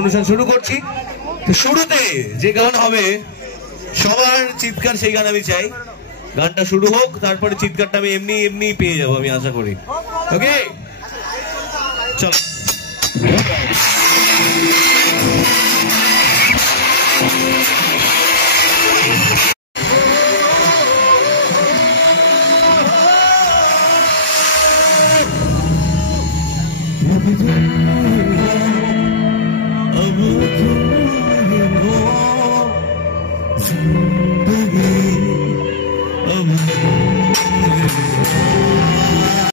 অনুষ্ঠান শুরু করছি। তো শুরুতে যে গান হবে সবার চিৎকার, সেই গান আমি চাই। গানটা শুরু হোক, তারপরে চিৎকারটা আমি এমনি এমনি পেয়ে যাবো, আমি আশা করি। ওকে, চলো। जिंदगी अब